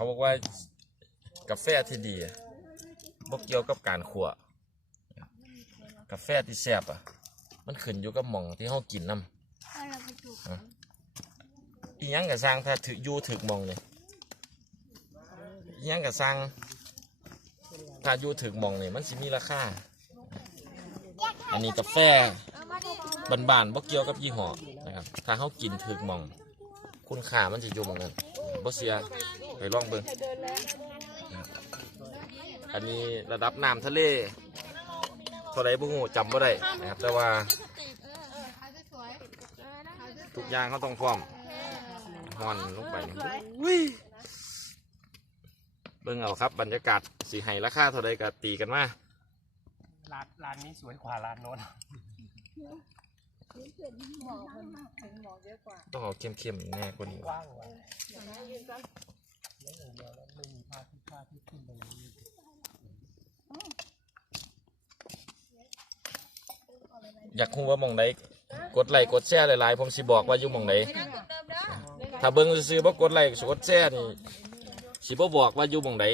เขาบอกว่ากาแฟที่ดีอะบ่เกี่ยวกับการขัวกาแฟที่แซ่บอะ มันขึ้นอยู่กับหม่องที่เฮากินนำอีหยังก็สร้างถ้าถืออยู่ถึกหม่องนี่อีหยังก็สร้างถ้าอยู่ถึกหม่องนี่มันสิมีราคาอันนี้กาแฟบ้านๆบ่เกี่ยวกับยี่ห้อนะครับถ้าเฮากินถึกหม่อง คุณค่ามันสิอยู่หม่องนั้นบ่เสีย ไปลองเบิ่งอันนี้ระดับน้ำทะเลเท่าไรบุ้งจำบ่ได้นะครับแต่ว่า ทุกอย่างเขาต้องพร้อมหอนลงไปอุ้ยเบิ่งเอาครับบรรยากาศสีไห้ราคาเท่าไรก็ตีกันมาร้านร้านนี้สวยกว่าร้านโน้นต้องเอาเข้มๆแน่กว่านี้ กว้างกว่อย่างเดียวแล้วไม่มีผ้าที่ผ้าที่ขึ้นไปอย่างนี้อยากคูว่าหมองใดกดไลค์กดแชร์หลายๆผมสิบอกว่าอยู่หมองใดถ้าเบิ่งซื้อบ่กดไลค์กดแชร์นี่สิบ่บอกว่าอยู่หมองใดน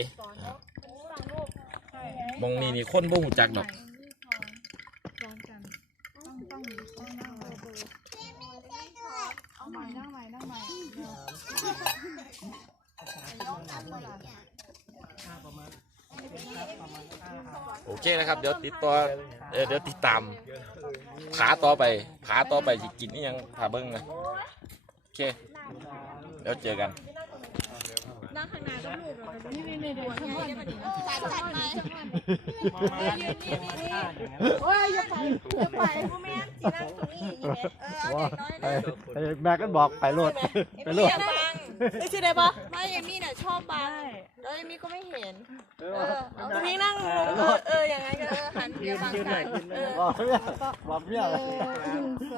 มองนี้นี่คนบ่ฮู้จักดอกเอาใหม่นั่งใหม่นั่งใหม่ โอเคนะครับเดี๋ยวติดต่อเอ่อเดี๋ยวติดตามผาต่อไปผาต่อไปสิกินนี่ยังผาเบิ้งนะโอเคเดี๋ยวเจอกันนี่นี่นี่เดี๋ยวฉันว่าประมาณห้าอย่างนั้นโอ้ยอย่าไปอย่าไปผู้แม่สีนั่งตรงนี้อย่างนี้เออเอาเด็กน้อยไอ้ไอ้แม่ก็บอกไปโลดไปโลด ไม่ใช่ได้ปะไม่อมี่เนี่ย ชอบบังแล้วเอมี่ก็ไม่เห็น เออเอาพี่นั่งลงเออเอออย่างนั้นก็เออหันเดียวบังกันเออบอกเนี่ยบอกเนี่ยหนึ่ง